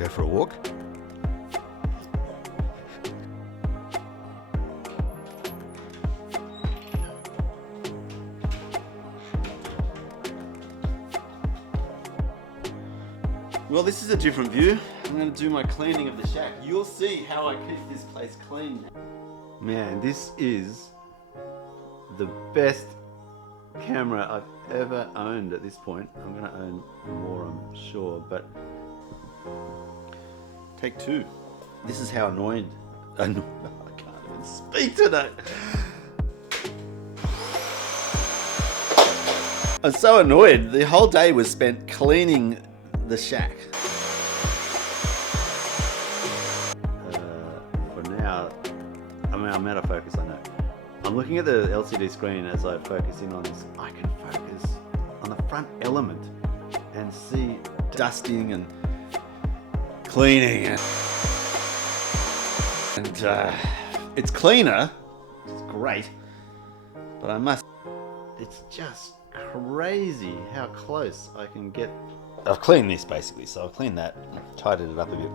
go for a walk. Well, this is a different view. I'm going to do my cleaning of the shack. You'll see how I keep this place clean. Man, this is the best camera I've ever owned at this point. I'm going to own more, I'm sure, but take two. This is how annoyed. I can't even speak today. I'm so annoyed. The whole day was spent cleaning the shack. For now, I mean, I'm out of focus, I know. I'm looking at the LCD screen as I focus in on this. I can focus on the front element and see dusting and cleaning and it's cleaner. It's great, but it's just crazy how close I can get. I've cleaned this basically, so I've cleaned that, tidied it up a bit.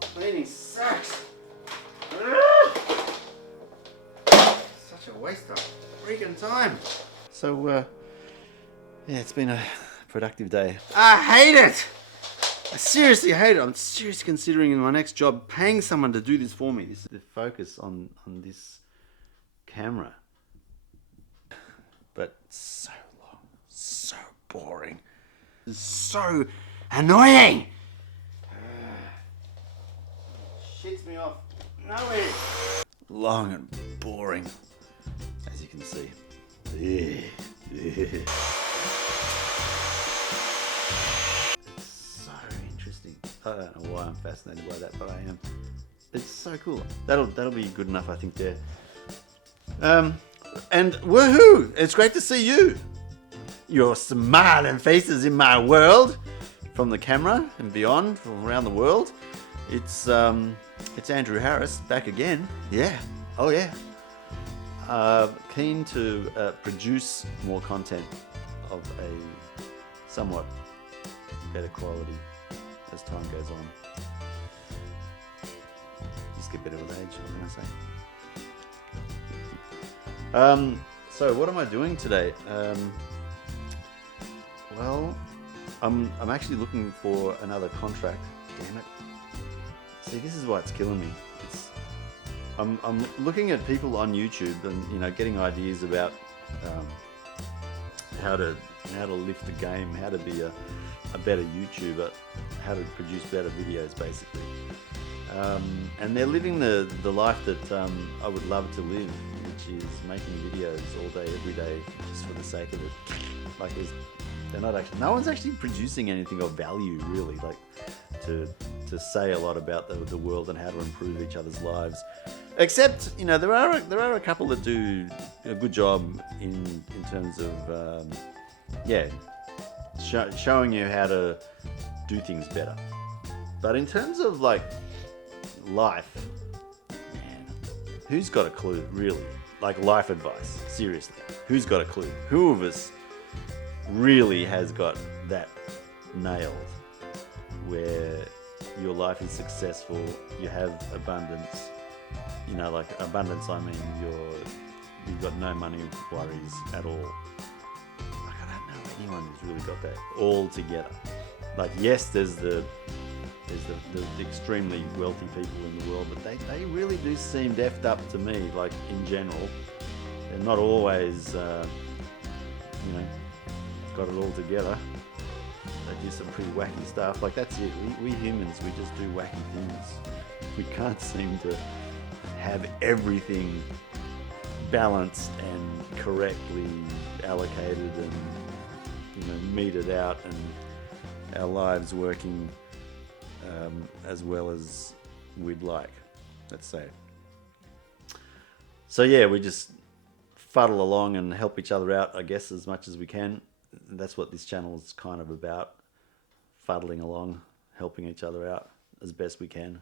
Cleaning sucks. Such a waste of freaking time. So, yeah, it's been a productive day. I hate it! I seriously hate it. I'm seriously considering in my next job paying someone to do this for me. This is the focus on this camera. But so long, so boring, so annoying. Shits me off. No way. Long and boring, as you can see. So interesting. I don't know why I'm fascinated by that, but I am. It's so cool. That'll be good enough, I think. There. And woohoo! It's great to see you. Your smiling faces in my world, from the camera and beyond, from around the world. It's Andrew Harris back again. Yeah. Oh yeah. Keen to produce more content of a somewhat better quality as time goes on. Just get better with age, what can I say? So what am I doing today? Well, I'm actually looking for another contract. Damn it. See, this is why it's killing me. I'm looking at people on YouTube and getting ideas about how to lift the game, how to be a better YouTuber, how to produce better videos, basically. And they're living the life that I would love to live, which is making videos all day, every day, just for the sake of it. Like, they're not actually. No one's actually producing anything of value, really. Like to say a lot about the world and how to improve each other's lives. Except, there are a couple that do a good job in terms of showing you how to do things better. But in terms of like life, man, who's got a clue, really? Like life advice, seriously, who's got a clue? Who of us really has got that nailed, where your life is successful, you have abundance, like abundance, I mean you've got no money worries at all. Like, I don't know anyone who's really got that all together. Like, yes, there's the extremely wealthy people in the world, but they really do seem effed up to me, like in general. They're not always got it all together. They do some pretty wacky stuff. Like, that's it. We humans, we just do wacky things. We can't seem to have everything balanced and correctly allocated and meted out, and our lives working as well as we'd like, let's say. So yeah, we just fuddle along and help each other out, I guess, as much as we can. That's what this channel is kind of about, fuddling along, helping each other out as best we can.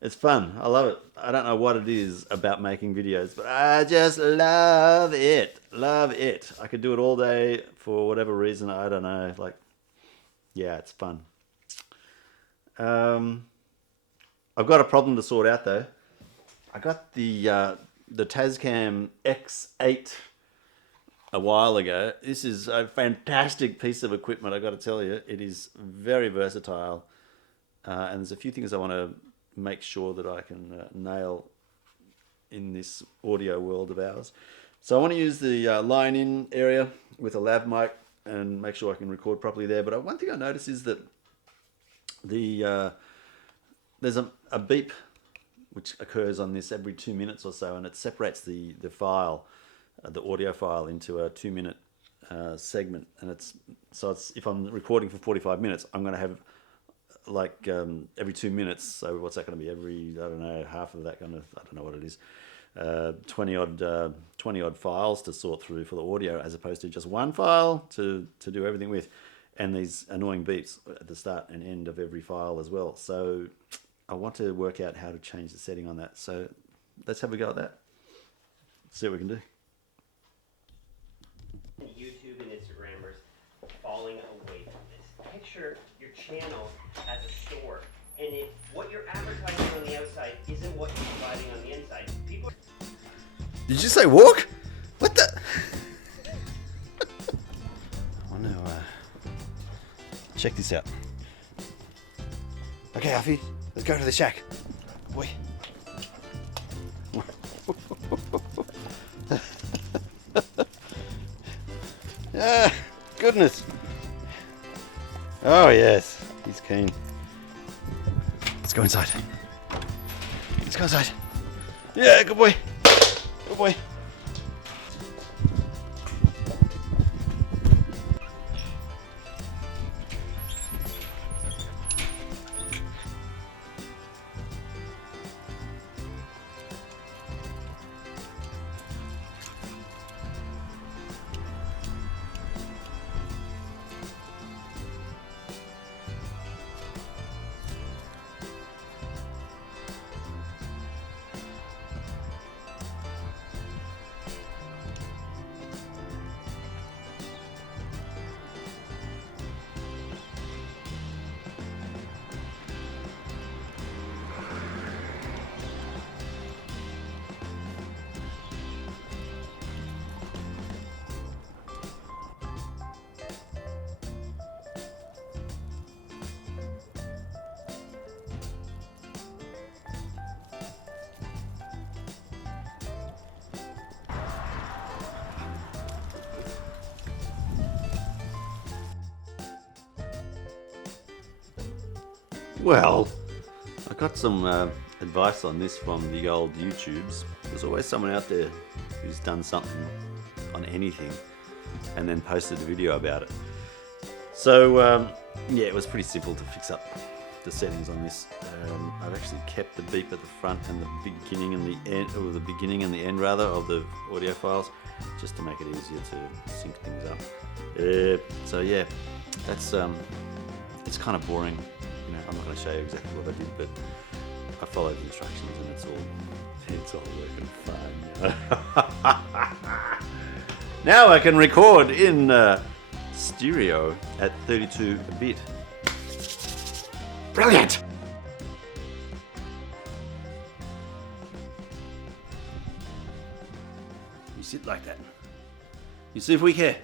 It's fun. I love it. I don't know what it is about making videos, but I just love it. Love it. I could do it all day for whatever reason. I don't know. Like, yeah, it's fun. I've got a problem to sort out though. I got the Tascam X8 a while ago. This is a fantastic piece of equipment. I got to tell you, it is very versatile, and there's a few things I want to make sure that I can nail in this audio world of ours. So I want to use the line in area with a lav mic and make sure I can record properly there. But one thing I noticed is that there's a beep which occurs on this every 2 minutes or so, and it separates the file, the audio file, into a 2-minute segment. And it's if I'm recording for 45 minutes, I'm going to have like every 2 minutes. So what's that going to be? Every, I don't know, half of that kind of, I don't know what it is. 20 odd files to sort through for the audio, as opposed to just one file to do everything with, and these annoying beeps at the start and end of every file as well. So I want to work out how to change the setting on that. So let's have a go at that. See what we can do. YouTube and Instagrammers falling away from this. Picture your channel as a store, and if what you're advertising on the outside isn't what you're providing on the inside, people. Did you say walk? What the? I want to check this out. Okay, Alfie, let's go to the shack. Boy. Ah, goodness. Oh, yes, he's keen. Let's go inside. Let's go inside. Yeah, good boy. Good boy. Well, I got some advice on this from the old YouTubes. There's always someone out there who's done something on anything and then posted a video about it. So yeah, it was pretty simple to fix up the settings on this. I've actually kept the beep at the front and the beginning and the end, or the beginning and the end rather, of the audio files, just to make it easier to sync things up. So yeah, that's it's kind of boring. You know, I'm not going to show you exactly what I did, but I followed the instructions and it's all working fine. Now I can record in stereo at 32-bit. Brilliant! You sit like that. You see if we care.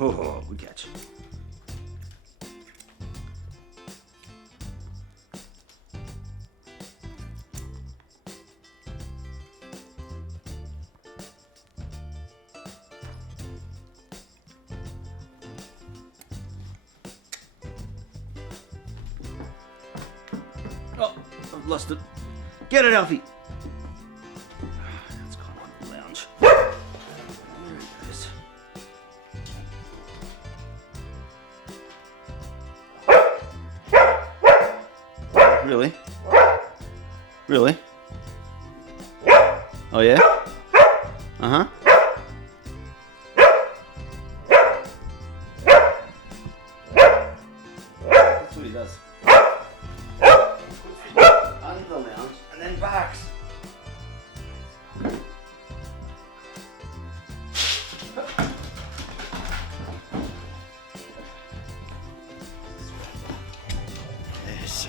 Oh, we got you. Oh, I've lost it. Get it, Alfie. It's gone on the lounge. There it goes. Really? Really? Oh yeah? Uh-huh. does. Under the lounge and then barks. Yes.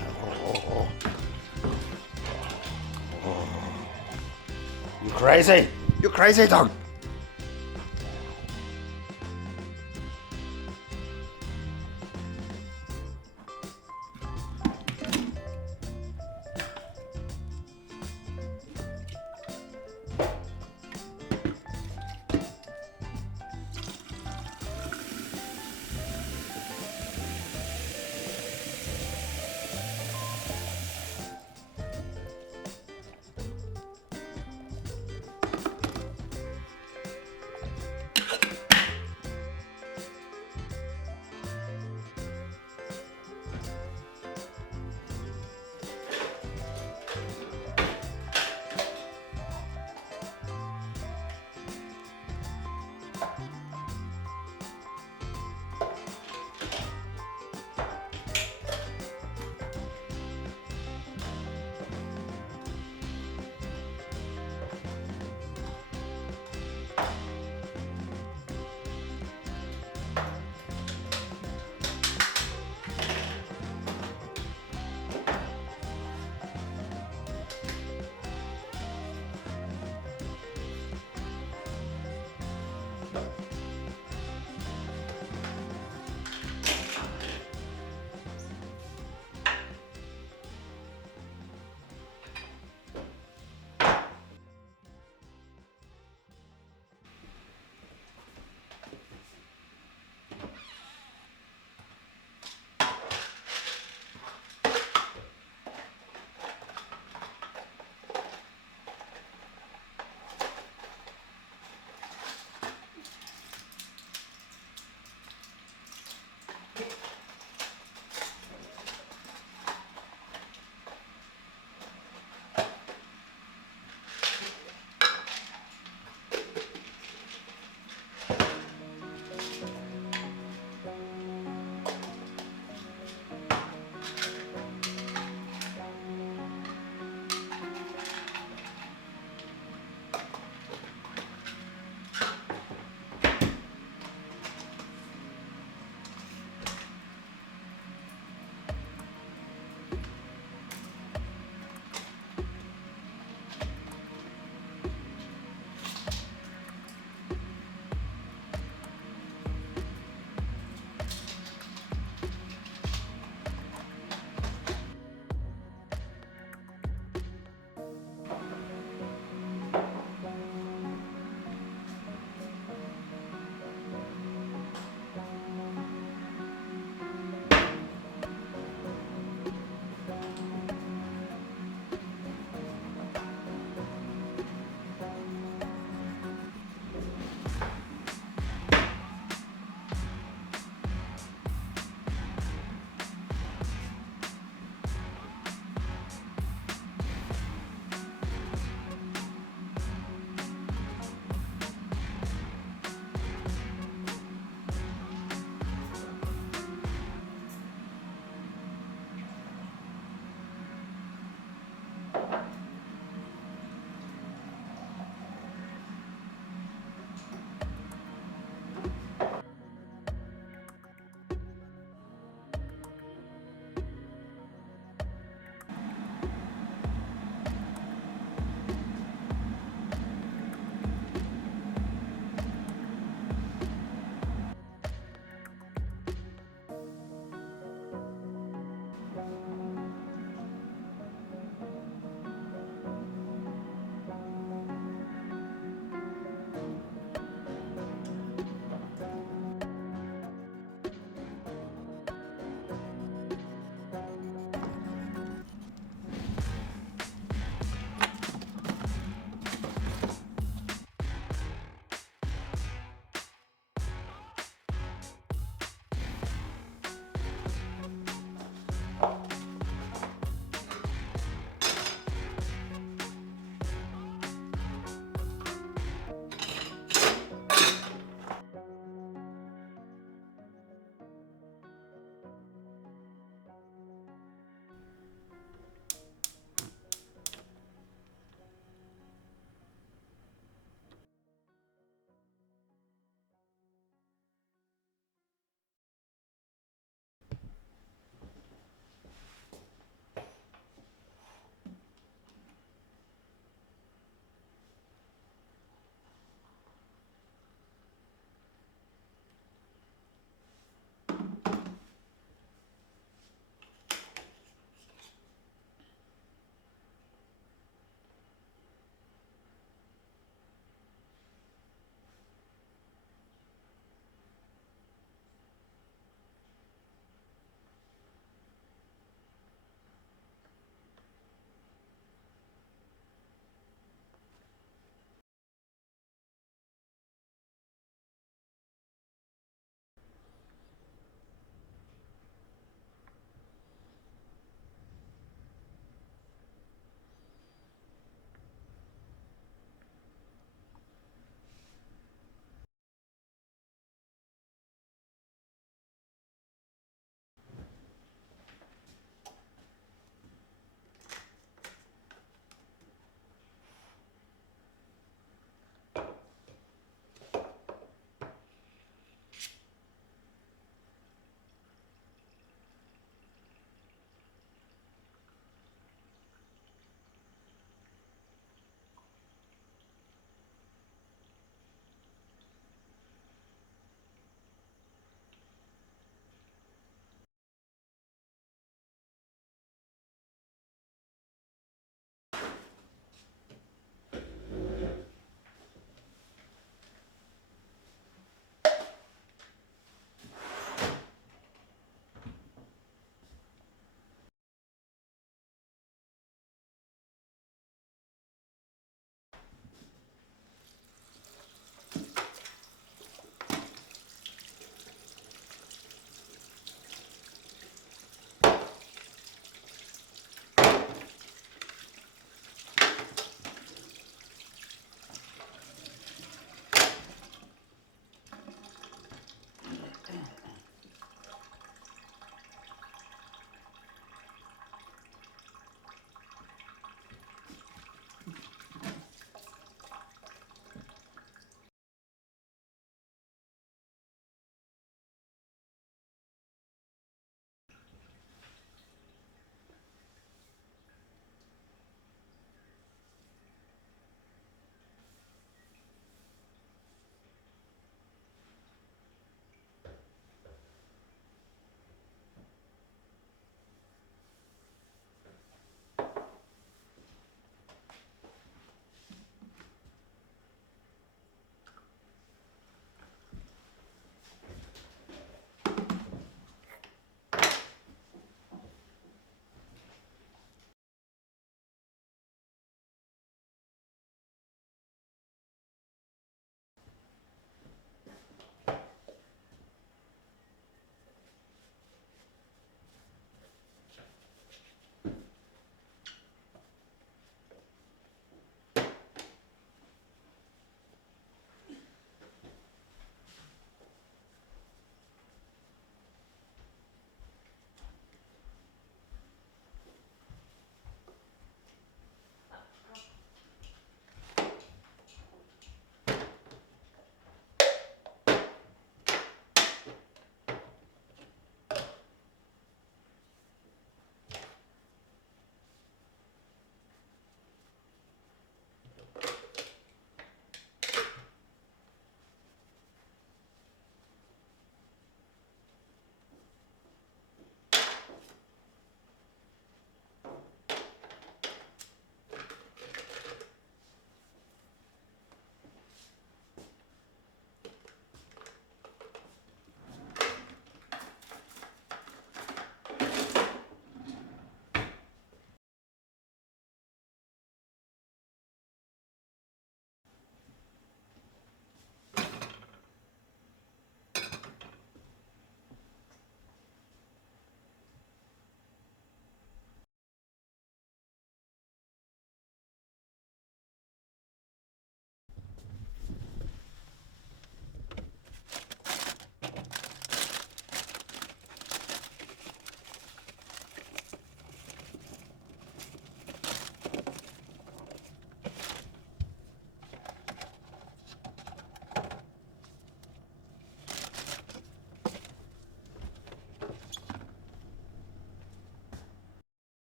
You crazy? You crazy dog?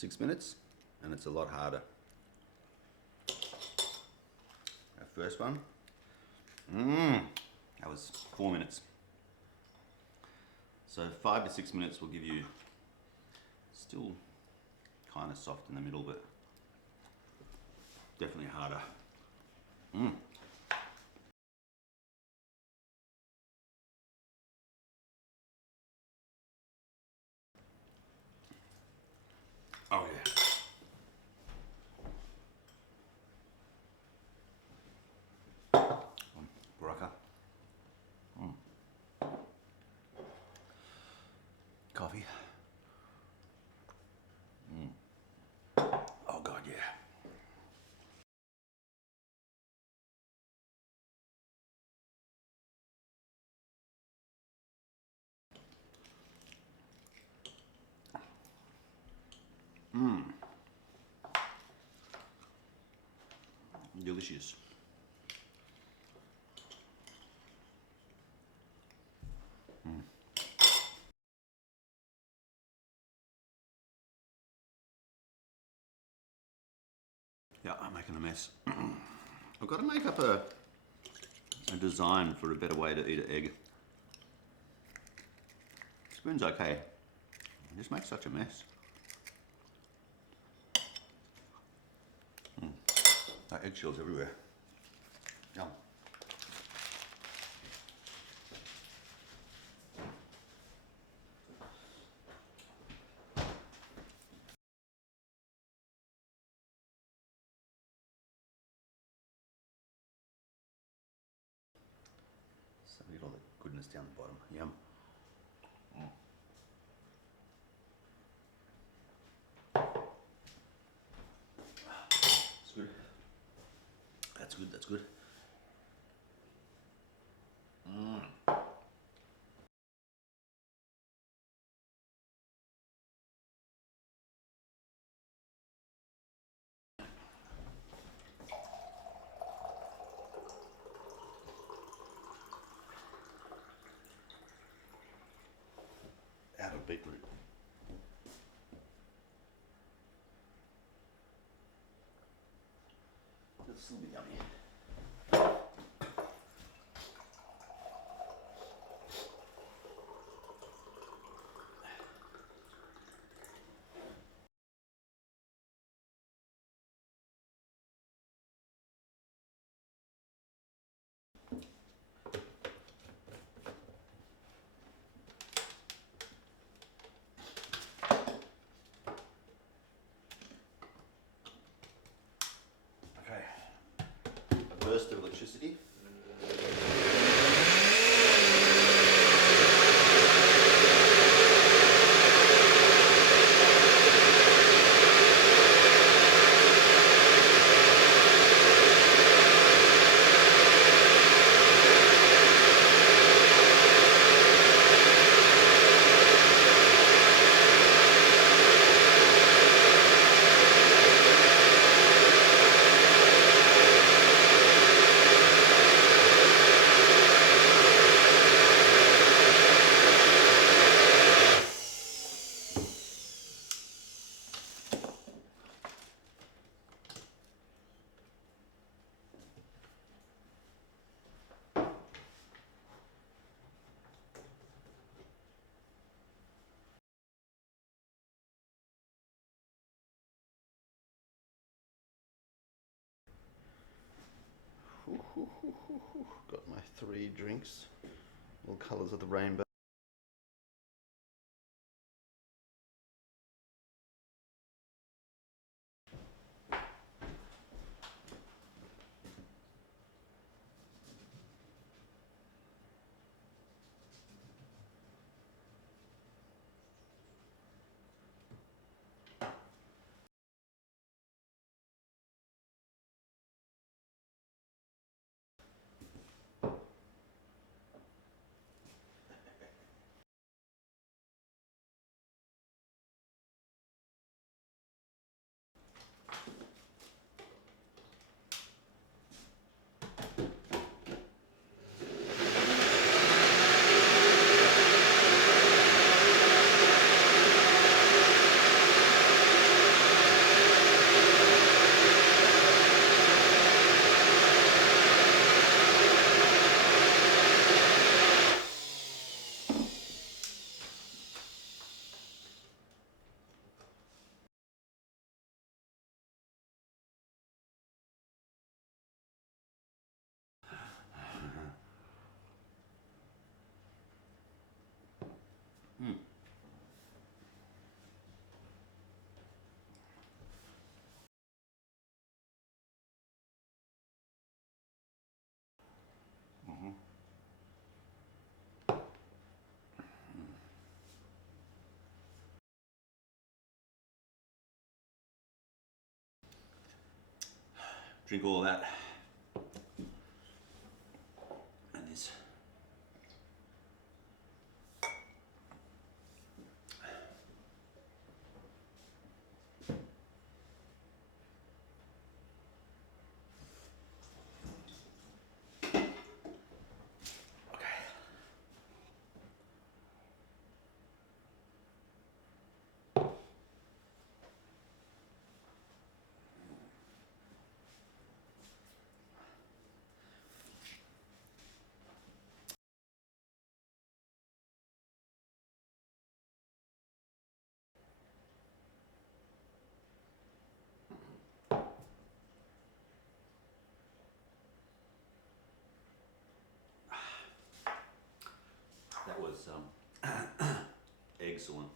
6 minutes, and it's a lot harder. Our first one, that was 4 minutes. So 5 to 6 minutes will give you still kind of soft in the middle, but definitely harder. Oh yeah. Baraka. Coffee. Oh God, yeah. Delicious. Yeah, I'm making a mess. I've got to make up a design for a better way to eat an egg. Spoon's okay. I just make such a mess. Like eggshells everywhere. Yum. So we get all the goodness down the bottom. Yum. It's good. That's good, that's good. Out of beetroot. It's still be yummy. Okay. A burst of electricity. Got my 3 drinks, all colours of the rainbow. drink all of that. And this. That was excellent.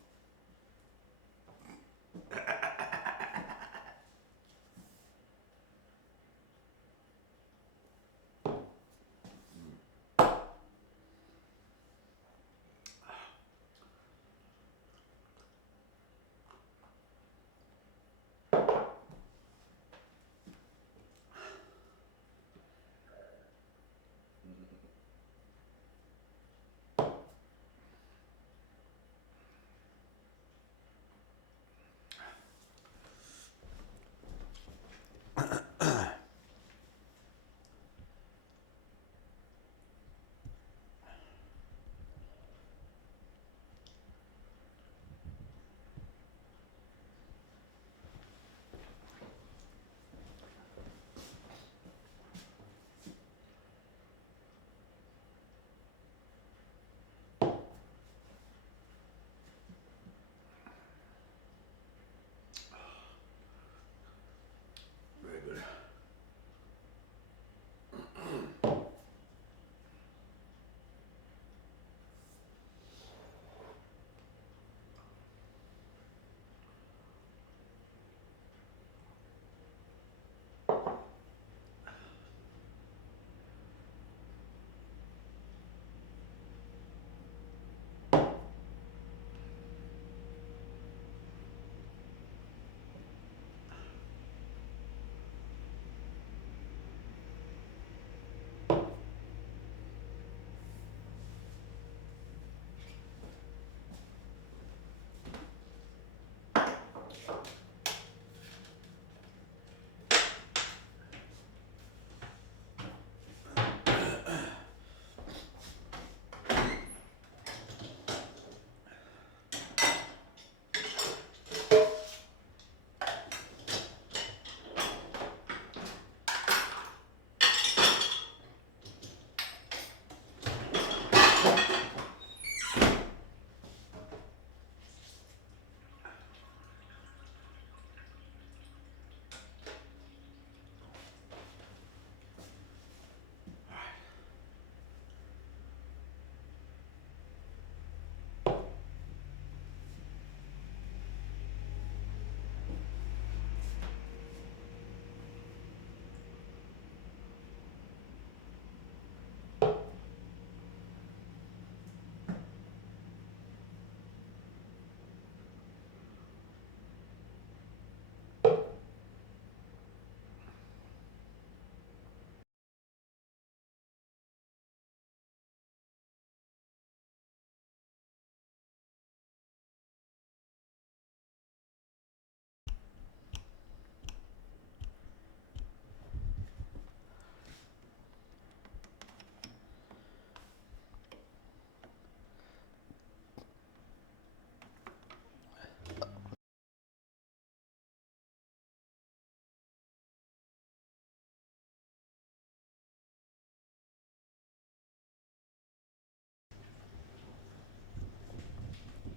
Very good.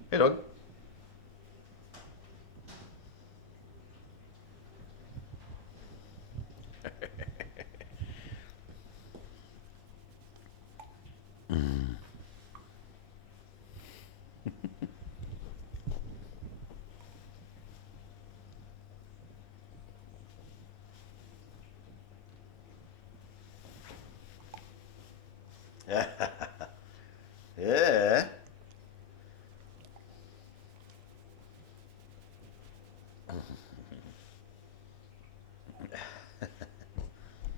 Hey, dog. Yeah.